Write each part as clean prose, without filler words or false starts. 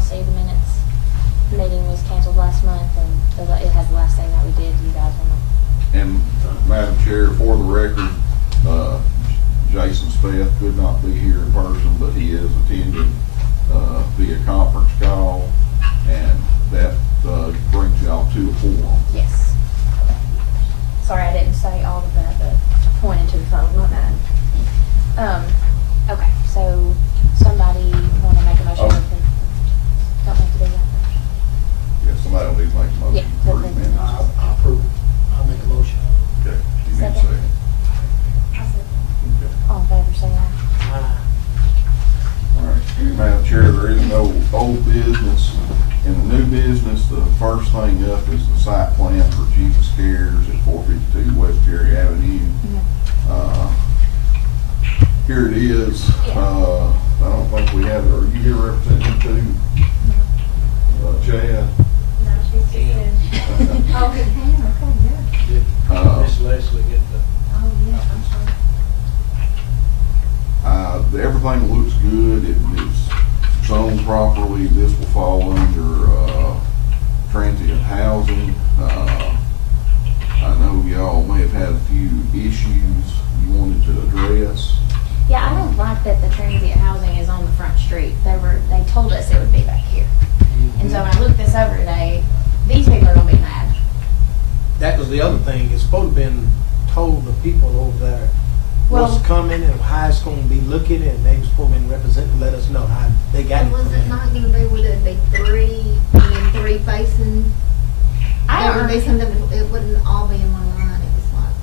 see the minutes. The meeting was canceled last month, and it has the last thing that we did. Do you guys want to? And Madam Chair, for the record, Jason Speth could not be here in person, but he is attending via conference call, and that brings y'all to a forum. Yes. Okay. Sorry, I didn't say all of that, but I pointed to the phone. Not bad. Okay, so somebody want to make a motion? Oh. Don't have to do that first. Yeah, somebody will need to make a motion Yeah, to approve minutes. I'll approve. I'll make a motion. Okay, you need a Second. second. Okay. All in favor, say aye. All right, Madam Chair, there is no old business. In the new business, the first thing up is the site plan for Jesus Cares at 452 West Cherry Avenue. Here it is. I don't think we have it. Are you here representing too? Chad? No, she's just in. Oh, good hand, okay, yeah. Miss Leslie get the. Oh, yeah, I'm sorry. Everything looks good. It's zoned properly. This will fall under transient housing. I know y'all may have had a few issues you wanted to address. Yeah, I don't like that the transient housing is on the front street. They told us it would be back here. And so when I looked this over today, these people are gonna be mad. That was the other thing. It's supposed to have been told the people over there what's Well- coming and how it's going to be looking, and they was supposed to be representing, let us know how they got it. And was from it there. not gonna be, would it be three, and then three facing? I There don't would be remember, something, it wouldn't all be in one line, it was like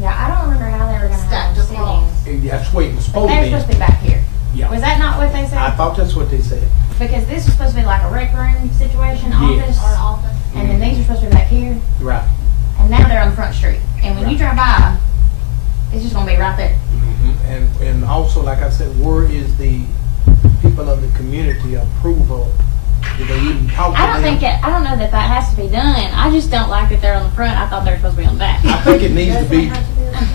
yeah, I don't remember how they were gonna have stacked them across. sitting. That's the way it was They supposed were supposed to be back here. Yeah. Was that not what they I said? thought that's what they said. Because this was supposed to be like a rec room situation, Yes. office, Or office. and then these are supposed to be back here, Right. and now they're on the front street. And when you drive by, it's just gonna be right there. And also, like I said, where is the people of the community approval? Did they even talk to I don't them? think I don't know that that has to be done. I just don't like that they're on the front. I thought they were supposed to be on the back. I think it needs to be. Does it have to be like that?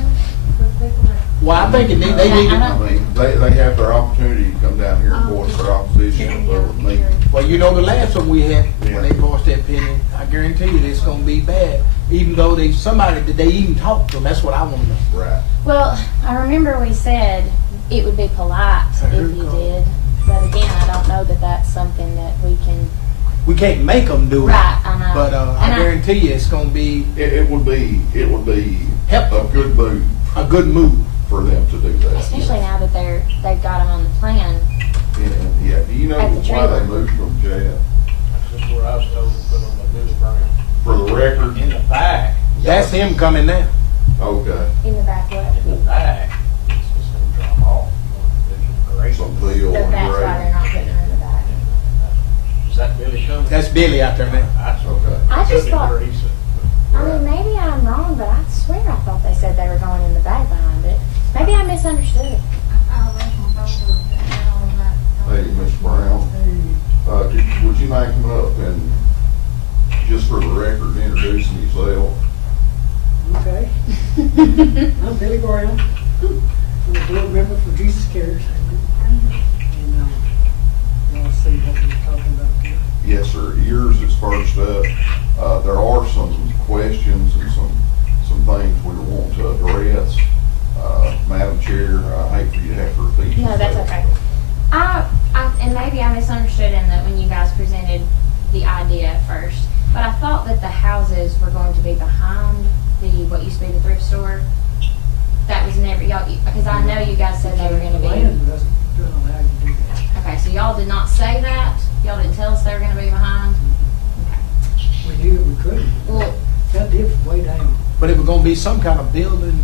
For people that- Well, I think it need, they need. I To, don't- I mean, they have their opportunity to come down here and voice their opposition in public meeting. well, you know, the last one we had Yeah. when they voiced their opinion, I guarantee you it's going to be bad. Even though did they even talk to them? That's what I want to know. Right. Well, I remember we said it would be polite if you did, but again, I don't know that that's something that we can. We can't make them do it. Right, I know. But And I guarantee you it's going to be It would be Helpful. a good move a good move. for them to do that. Especially now that they've got them on the plan. Yeah, do you know At the why trailer. they moved from Chad? That's just where I was told to put on the new ground. For the record? In the back. That's him coming now. Okay. In the back what? In the back, it's just gonna drop off. There's a grate. Some deal So and that's why they're grade. not putting them in the back. Is that Billy coming? That's Billy out there now. That's Okay. I just Could be thought, where he said. I mean, maybe I'm wrong, but I swear I thought they said they were going in the back behind it. Maybe I misunderstood. Oh, that's my phone, and all of that. Hey, Mr. Brown, would you make him up and, just for the record, introducing yourself? Okay, I'm Billy Brown. I'm a board member for Jesus Cares. And, y'all see what we're talking about here. Yes, sir. Yours is first up. There are some questions and some things we want to address. Madam Chair, I hate for you to have to repeat No, that's yourself. okay. And maybe I misunderstood in that when you guys presented the idea at first, but I thought that the houses were going to be behind what used to be the thrift store. That was never, y'all, because I know you guys said they were gonna be. Land doesn't allow you to do that. Okay, so y'all did not say that? Y'all didn't tell us they were gonna be behind? Okay. We knew that we couldn't. Well, That dip's way down. But it was going to be some kind of building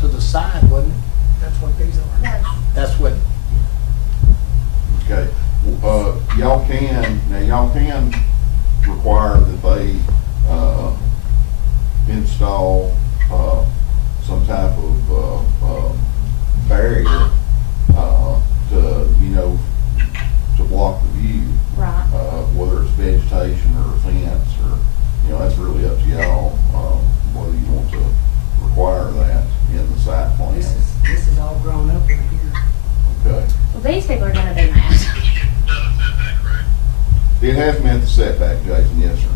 to the side, wasn't it? That's what these are. That's what. Okay. Y'all can require that they install some type of barrier to block the view, right. whether it's vegetation or a fence or, that's really up to y'all, whether you want to require that in the site plan. This is all grown up right here. Okay. Well, these people are gonna be mad. It has met the setback, Jason, yes, sir.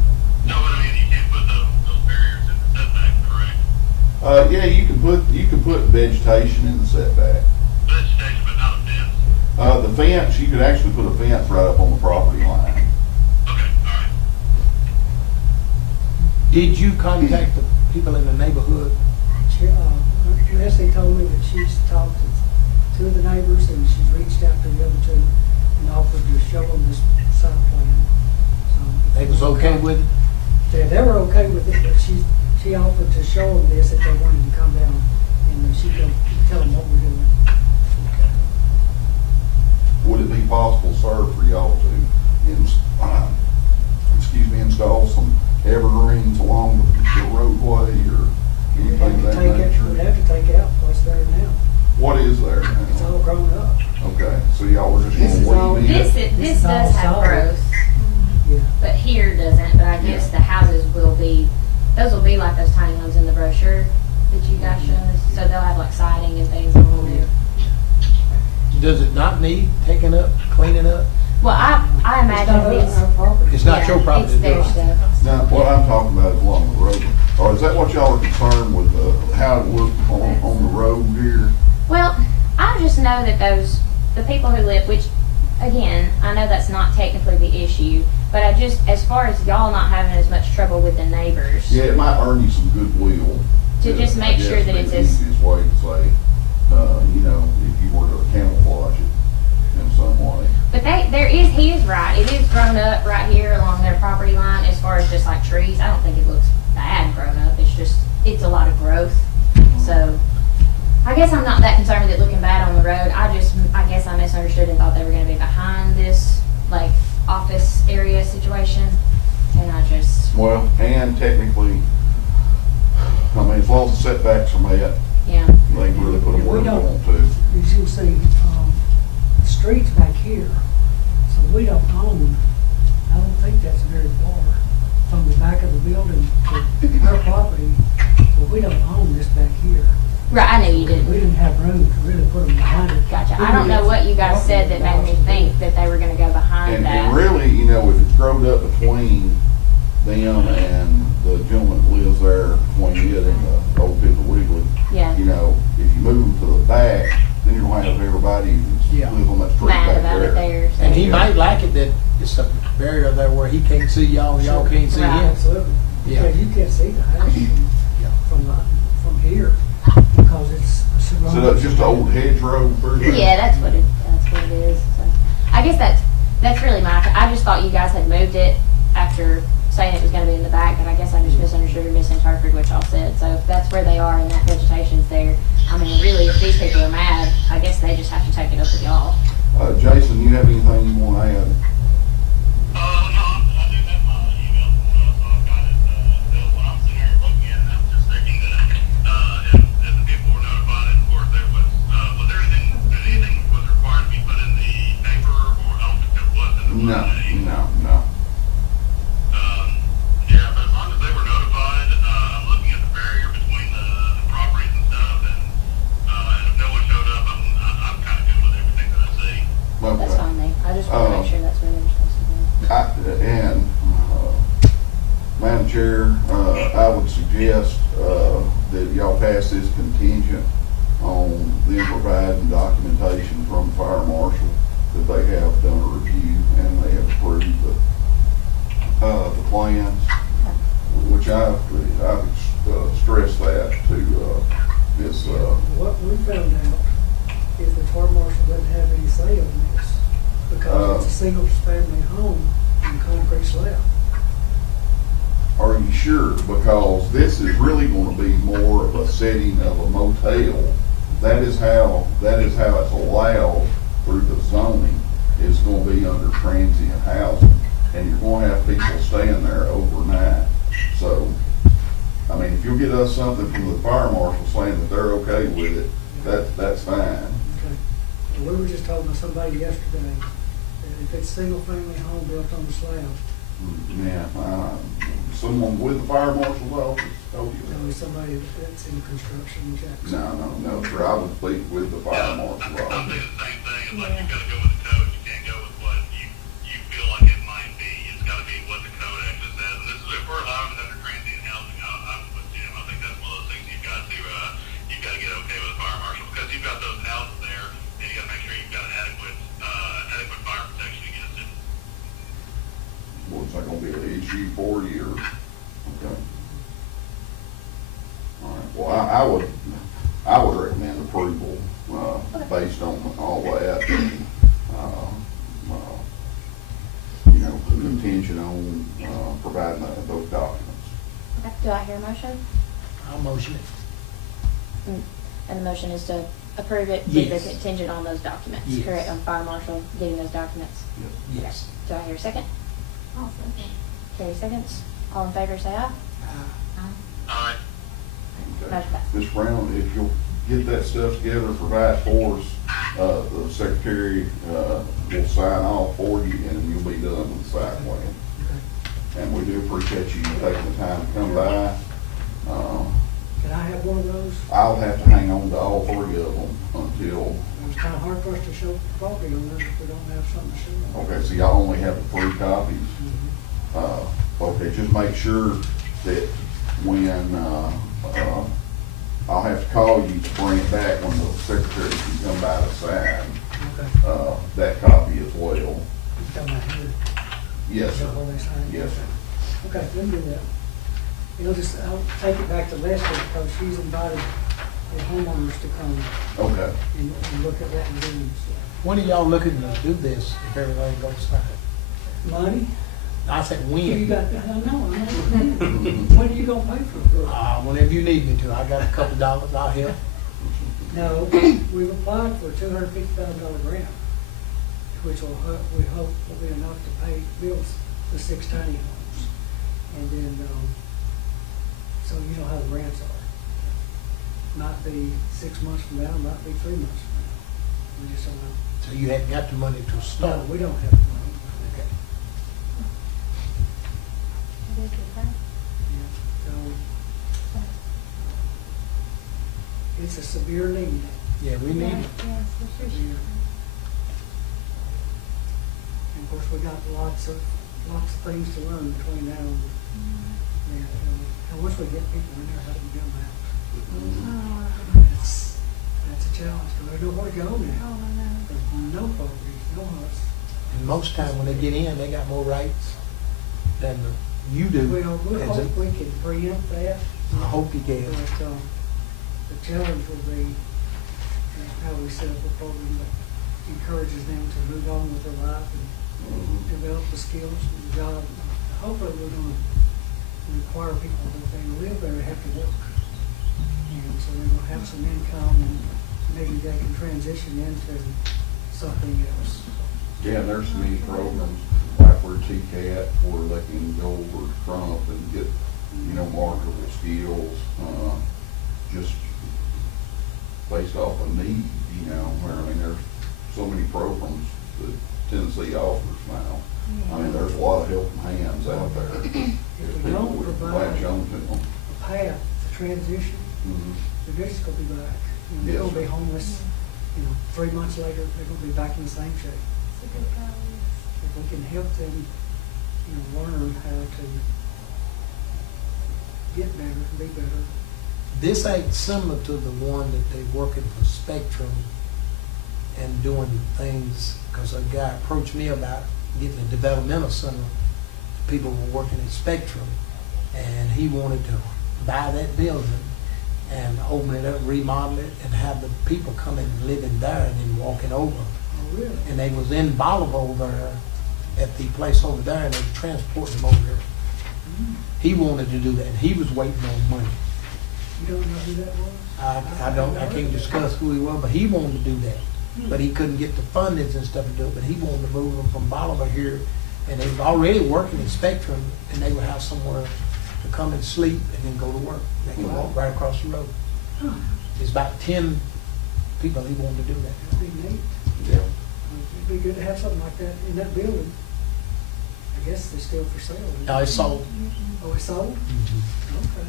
No, but I mean, you can't put those barriers in the setback, correct? Yeah, you can put vegetation in the setback. Vegetation, but not a fence. The fence, you could actually put a fence right up on the property line. Okay, all right. Did you contact the people in the neighborhood? Leslie told me that she's talked to two of the neighbors and she's reached out to the other two and offered to show them this site plan. So They was okay with it? They were okay with it, but she offered to show them this if they wanted to come down and she could tell them what we're doing. Would it be possible, sir, for y'all to install some evergreens along the roadway or anything of that We'd nature? have to take out what's there now. What is there It's now? all grown up. Okay, so y'all were just This is all- gonna weed This, it? this is does all have solid. growth, Yeah. but here doesn't, but I guess the houses will be, those will be like those tiny homes in the brochure that you guys showed us, so they'll have like siding and things on there. Does it not need taking up, cleaning up? Well, I It's not imagine it's. our property. It's not yeah, your property, It's their is it? stuff. Now, what I'm talking about is along the road. Or is that what y'all are concerned with, how it works on the road here? Well, I just know that the people who live, which, again, I know that's not technically the issue, but I just, as far as y'all not having as much trouble with the neighbors. Yeah, it might earn you some goodwill. To just make I guess sure that be it's the as- easiest way to say, you know, if you were to camouflage it in some way. But he is right. It is grown up right here along their property line as far as just like trees. I don't think it looks bad grown up. It's a lot of growth. So I guess I'm not that concerned with it looking bad on the road. I guess I misunderstood and thought they were going to be behind this like office area situation. And Well, and technically, I mean, as long as the setbacks are met, yeah. they can really put them where We they don't- want to. As you'll see, the street's back here, so we don't own, I don't think that's very far from the back of the building to our property, but we don't own this back here. Right, I knew you We didn't. didn't have room to really put them behind it. Gotcha. I don't know what you guys said that made me think that they were going to go behind And that. really, you know, if it's growed up between them and the gentleman that lives there, between it and the old Piggly Wiggly, Yeah. you know, if you move them to the back, then you're gonna have everybody who Yeah. lives on that street Mad back about there. it there. So. And he might like it that it's a barrier there where he can't see y'all, y'all can't see Right. him. Absolutely. Yeah. Because you can't see the house Yeah. from here, because it's surrounded. So that's just an old hedgerow through there? Yeah, that's what it is. So, I guess that's really I just thought you guys had moved it after saying it was gonna be in the back, but I guess I just misunderstood or misinterpreted what y'all said. So if that's where they are and that vegetation's there, I mean, really, if these people are mad, I guess they just have to take it up with y'all. Jason, you have anything you wanna add? No, I do have my email, so I've got it, available. I'm sitting here looking at it, and I'm just thinking that, if the people were notified, and of course there was there anything was required to be put in the paper, or I don't think there was in the No. Yeah, but as long as they were notified, I'm looking at the barrier between the properties and stuff, and if no one showed up, I'm kind of good with everything that I see. Okay. That's fine, then. I just want to make sure that's where they're supposed to be. And, Madam Chair, I would suggest, that y'all pass this contingent on them providing documentation from the fire marshal that they have done a review and they have approved the plans, which I've stressed that to, Ms. What we found out is the fire marshal doesn't have any say on this, because it's a single family home and concrete slab. Are you sure? Because this is really gonna be more of a setting of a motel. That is how it's allowed through the zoning. It's gonna be under transient housing, and you're gonna have people staying there overnight. So, I mean, if you'll get us something from the fire marshal saying that they're okay with it, that's fine. Okay. And we were just talking to somebody yesterday, that if it's a single family home built on the slab, Yeah, someone with the fire marshal's office told you you know, somebody that's in construction, Jackson. No, sir, I would speak with the fire marshal's I'm office. thinking the same thing, it's like you gotta go with the code, you can't go with what you feel like it might be, I would recommend approval, based on all that. You know, contingent on, providing those documents. Okay, do I hear a motion? I'll motion it. And the motion is to approve it with Yes. the contingent on those documents, Yes. correct, on fire marshal getting those documents? Yes. Do I hear a second? Awesome. Carrie seconds. All in favor, say aye. Aye. Okay. Motion passed. Ms. Brown, if you'll get that stuff together, provide for us, the secretary, will sign off for you, and you'll be done with the site plan. And we do appreciate you taking the time to come by. Can I have one of those? I'll have to hang on to all three of them until, It's kind of hard for us to show property owners if we don't have something to show them. okay, so y'all only have the 3 copies. Okay, just make sure that when, I'll have to call you to bring it back when the secretary can come by to sign, Okay. that copy as well. You come out here. Yes, Is sir. that what they sign? Yes, sir. Okay, we can do that. I'll take it back to Leslie because she's invited the homeowners to come Okay. and look at what we're doing. When are y'all looking to do this, if everything goes fine? Money? I said You got, when? I know. When are you gonna pay for it? Whenever you need me to. I got a couple dollars, I'll help. No, we've applied for a $250,000 grant, which will, we hope will be enough to pay bills the 6 tiny homes. And then, so you know how the grants are. Might be 6 months from now, might be 3 months from now. We just don't know. So you hadn't got the money to No, start? we don't have the money. Okay. Yeah, so it's a severe need. Yeah, we need it. Yeah. And of course, we got lots of things to learn between now and, and once we get people in there, how do we get them out? That's a challenge, because there's nowhere to go now. There's no properties, no huts. And most time when they get in, they got more rights than you do. Well, we As hope a- we can preempt that. I hope you can. But, the challenge will be how we set up a program that encourages them to move on with their life and develop the skills for the job. Hopefully, we're gonna require people that they live there have to work. And so they're gonna have some income and maybe they can transition into something else. Yeah, and there's many programs, like where TCAT, where they can go over to Trump and get, you know, marketable skills, just based off of need, you know, where, I mean, there's so many programs that Tennessee offers now. I mean, there's a lot of helping hands out there. If If we people don't would provide latch on to them. a path to transition, they're just gonna be back. You know, they're Yes, gonna be sir. homeless, 3 months later, they're gonna be back in the same shape. If we can help them, learn how to get better, be better. This ain't similar to the one that they working for Spectrum and doing things, because a guy approached me about getting a developmental center. People were working at Spectrum, and he wanted to buy that building and open it up, remodel it, and have the people come and live in there and then walking over. Oh, really? And they was in Bolivar there, at the place over there, and they transported them over here. He wanted to do that, and he was waiting on money. You don't know who that was? I can't discuss who he was, but he wanted to do that. But he couldn't get the fundings and stuff to do it, but he wanted to move them from Bolivar here, and they was already working in Spectrum, and they would have somewhere to come and sleep and then go to work. They could walk right across the road. There's about 10 people he wanted to do that. That'd be neat. Yeah. It'd be good to have something like that in that building. I guess they're still for sale. isn't it? Now, it's sold. Oh, it's sold? Okay.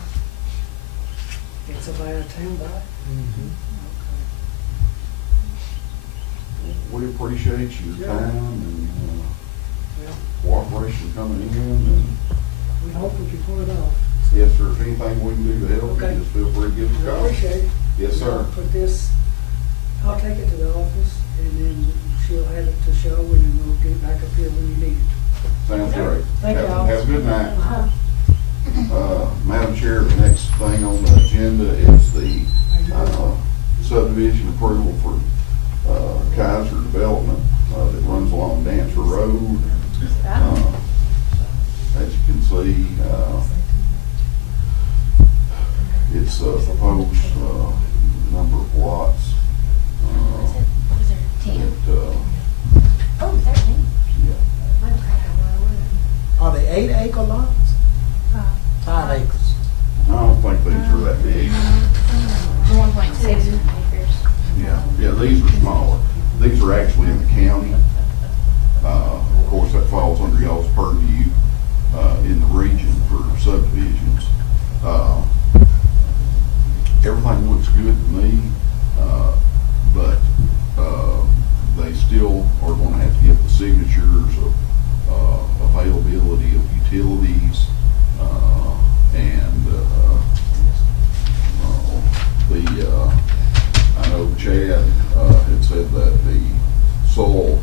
Get somebody out of town buy it? Mhm. We appreciate your Yeah. time and, Well, cooperation coming in, and we hope we can pull it off. yes, sir, if anything we can do to help Okay. you, just feel free to give us a I call. appreciate it. Yes, sir. I'll put this, I'll take it to the office and then she'll have it to show and then we'll get it back up here when you need it. Sounds great. Thank Have- y'all. Have a good night. Uh-huh. Madam Chair, the next thing on the agenda is the subdivision approval for Kaiser Development that runs along Dancer Road. As you can see, it's a proposed number of lots. Was there 10? That, Oh, 13. yeah. Are they 8-acre lots? 5 acres. I don't think these are that big. 1.6 acres. Yeah, these are smaller. These are actually in the county. Of course, that falls under y'all's purview in the region for subdivisions. Everything looks good to me, but they still are going to have to get the signatures of availability of utilities and I know Chad had said that the soil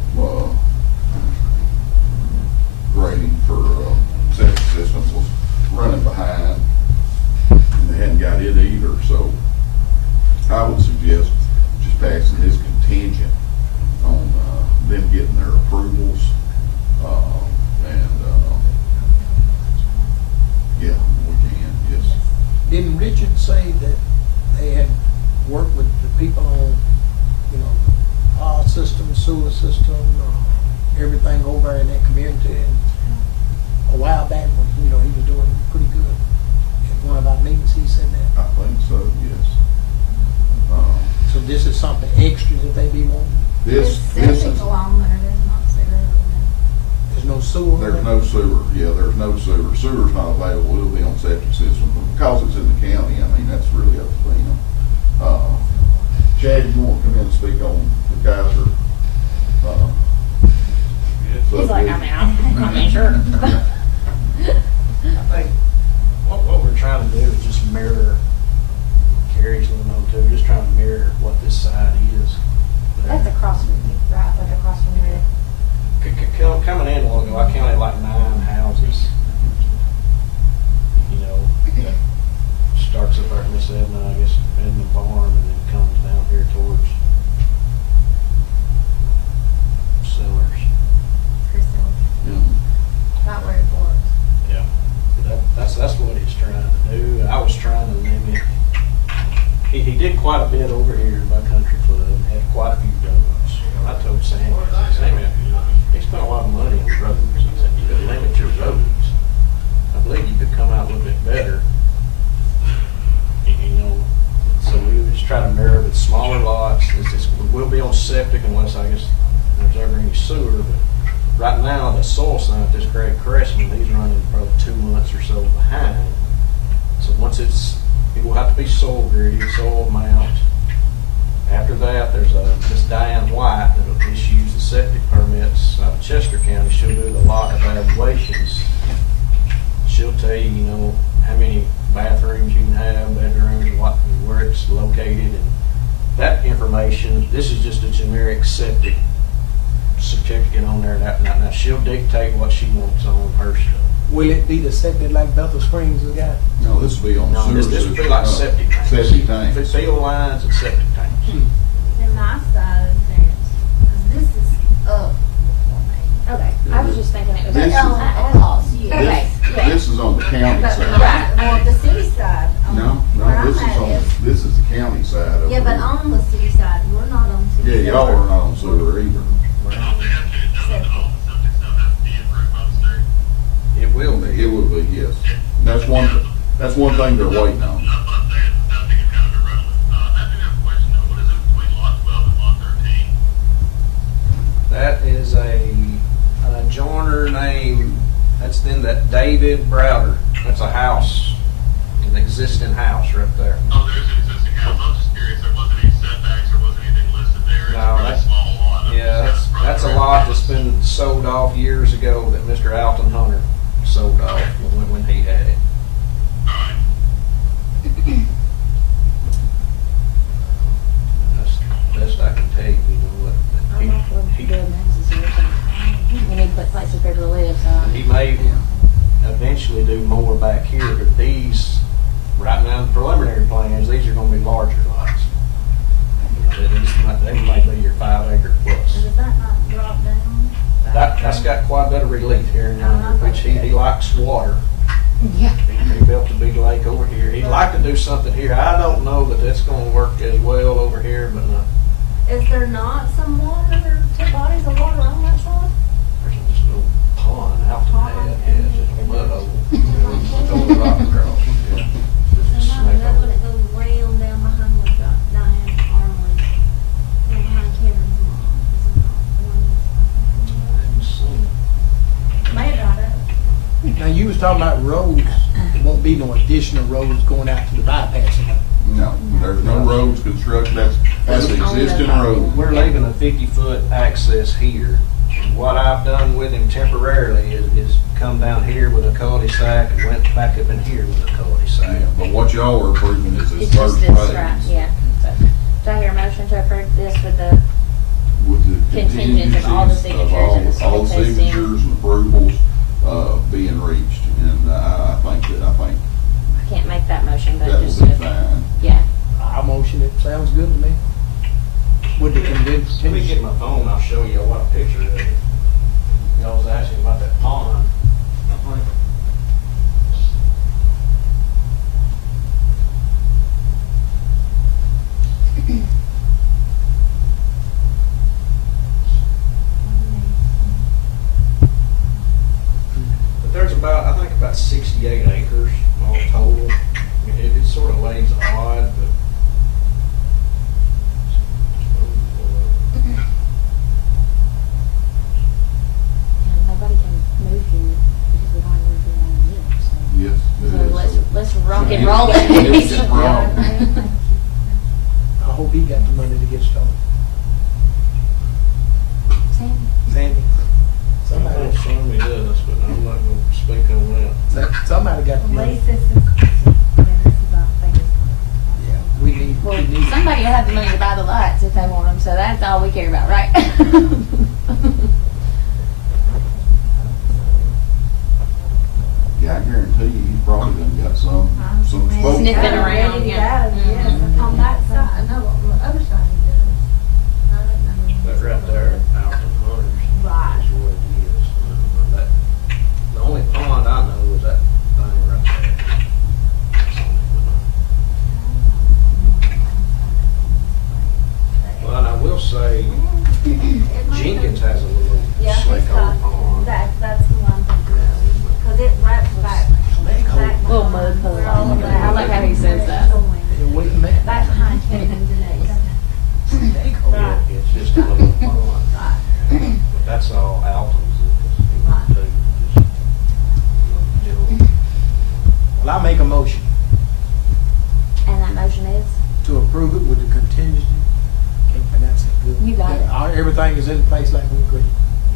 grading for septic systems was running behind, and they hadn't got it either. So I would suggest just passing this contingent on them getting their approvals, yeah, we can, yes. Didn't Richard say that they had worked with the people on, power system, sewer system, everything over in that community? And a while back when, he was doing pretty good. At one of our meetings, he said that. I think so, yes. So this is something extra that they be wanting? This There's is, septic along there, there's not sewer over There's no sewer? there's no sewer, yeah, there's no sewer. Sewer's not available, it'll be on septic system, but because it's in the county, I mean, that's really up to them. Chad, you want to come in and speak on the Kaiser? He's like, I mean, sure. I think what we're trying to do is just mirror Carrie's little note too, just trying to mirror what this side is. That's across from you, right? Like across from where. Coming in a while ago, I counted like 9 houses. That starts up there at Miss Edna, I guess, Edna Farm, and then comes down here towards Selmer's. Yeah. Right where it was. Yeah, but that's what he's trying to do. I was trying to limit. He did quite a bit over here by Country Club. Had quite a few roads. I told Sammy, he spent a lot of money on roads. I said, you could limit your roads. I believe you could come out a little bit better. So we just try to mirror with smaller lots. We will be on septic unless I guess there's ever any sewer. But right now, the soil scientist, Craig Cressman, he's running probably 2 months or so behind. So once it will have to be soil graded, soil mount. After that, there's Miss Diane White that'll issue the septic permits out of Chester County. She'll do the lot evaluations. She'll tell you, how many bathrooms you can have, bedrooms, where it's located, and that information. This is just a generic septic certificate on there. Now she'll dictate what she wants on her stuff. Will it be the septic like Bethel Springs has got? No, this will be on sewer This system. would be like septic tanks. Septic tanks. Field lines and septic tanks. And my side of things, because this is up for me. Okay, I was just thinking it was. This is- Okay, yeah. This is on the county But, side. right, well, the city side. No, where this I'm is at on, this is the county side of it. Yeah, but on the city side, we're not on Yeah, city. y'all are not on sewer either. They have to, all the septic stuff has to be approved by the state. It will be. It would be, yes. That's one thing they're waiting on. That's what I'm saying, I think it's kind of irrelevant. I do have a question though, what is it between lot 12 and lot 13? That is an adjoiner name. That's then that David Browder. That's a house, an existing house right there. Oh, there's an existing house, I was just curious, there wasn't any setbacks, there wasn't anything listed there, it's No, a really that's- small lot. Yeah, that's a lot that's been sold off years ago that Mr. Alton Hunter sold off when he had it. Alright, That's the best I can tell you, what. I'm not for building houses here, so we need to put places for people to live, so. He may eventually do more back here, preliminary plans, these are gonna be larger lots. You know, they might be your 5 acre plus. Does that not drop down? That's got quite a bit of relief here and yonder, which he likes water. Yeah. He built a big lake over here. He'd like to do something here. I don't know that it's gonna work as well over here, but Is there not some water, two bodies of water on that side? there's just no pond out to that. Yeah, it's just a mud hole. Throw the rock across. Yeah. There's Just not snake enough hole. when it goes round down behind where Diane Arnold, behind Kevin's mom. Is there not one? I haven't seen it. May have got it. Now, you was talking about roads, there won't be no additional roads going out to the bypass. No, there's no roads constructed, that's existing road. We're leaving a 50-foot access here. And what I've done with him temporarily is come down here with a cul-de-sac and went back up in here with a cul-de-sac. Yeah, but what y'all are approving is this It's first just this, right, phase. yeah. So, do I hear a motion to approve this with the, With the Contingent of all the contingencies of signatures and the soil all the testing. signatures and approvals, being reached, and I think I can't make that motion, but that will just, be fine. yeah. I motion it, sounds good to me. With the condensed. Let me get my phone, I'll show you what a picture of it. Y'all was asking about that pond. But there's about, I think about 68 acres all total. I mean, it sort of lays odd, but. And nobody can move here because we don't have anything on the yet, so. Yes, it So is. let's rock and Yeah. roll it. It's just wrong. I hope he got the money to get started. Sandy? Sandy. Somebody, Well, Sammy does, but I'm not gonna speak on that. somebody got the At money. least this is, yeah, this is our thing. Yeah, we Well, need. somebody will have the money to buy the lots if they want them, so that's all we care about, right? Yeah, I guarantee you, he's probably done got some folks. Sniffing there. around. Ready to go, yeah. yes, Mhm. on that side, I know, on the other side he does. I don't know. But right there, Alton Hunters. Right. Is what it is. That, the only pond I know is that thing right there. That's on it. Well, and I will say, Jenkins has a little Yeah, slick it's old got, pond. that's the one I'm thinking of, cause it wraps back. back Little mud puddle. where all of that- I like how he says that. Yeah, wait a minute. Back behind Kevin and Denise. Yeah, it's just a little pond. Right. But that's all Alton's. He wants to do, just, Well, I make a motion And that motion is? to approve it with the contingency. Can't pronounce it good. You got it. Everything is in place like we agreed.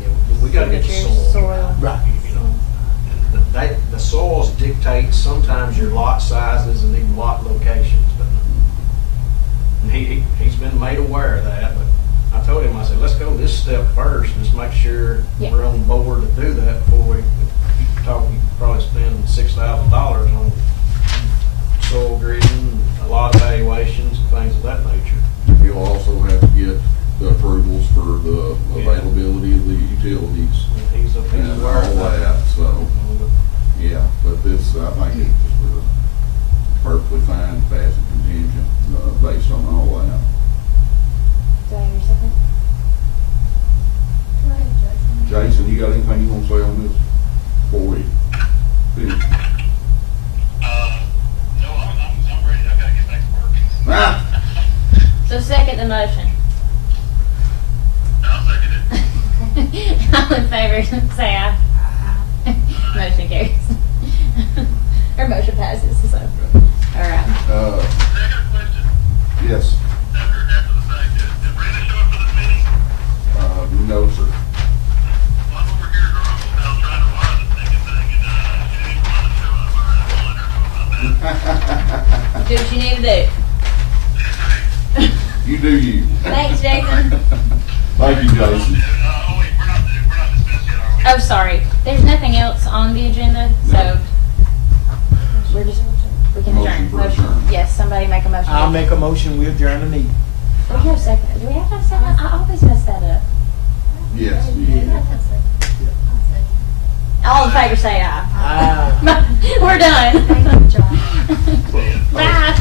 yeah, we gotta get the Signatures, soil. soil. Right. You know, the soils dictate sometimes your lot sizes and even lot locations, but and he's been made aware of that, but I told him, I said, let's go this step first, let's make sure Yeah. we're on board to do that before we talk, you could probably spend $6,000 on soil grading, a lot of evaluations and things of that nature. We'll also have to get the approvals for the availability of the utilities And he's and aware all of that. that, so, yeah, but this, I think it's just perfectly fine, passing contingent, based on all that. Do I hear a second? Go ahead, Jason. Jason, you got anything you wanna say on this before we finish? No, I'm ready. I gotta get back to work. Ah, So second the motion. I'll second it. All in favor, say aye. Motion carries. Or motion passes, so. All right. Second question, yes, after the fact, did Brandon show up for this meeting? no, sir. Well, I'm over here at her uncle's house trying to wire this thing and she didn't want to show up. All right, I'll let her know about that. Do what you need to do. You do you. Thanks, Jason. Thank you, Jason. Oh, wait, we're not dismissed yet, are we? Oh, sorry. There's nothing else on the agenda, so we're just We can Motion adjourn. for adjournment. Yes, somebody make a motion. I'll make a motion, we adjourn the meeting. Do we have a second? Do we have to have a second? I always mess that up. Yes, you did. All in favor say aye. Aye. We're done. Thank you, John. Bye.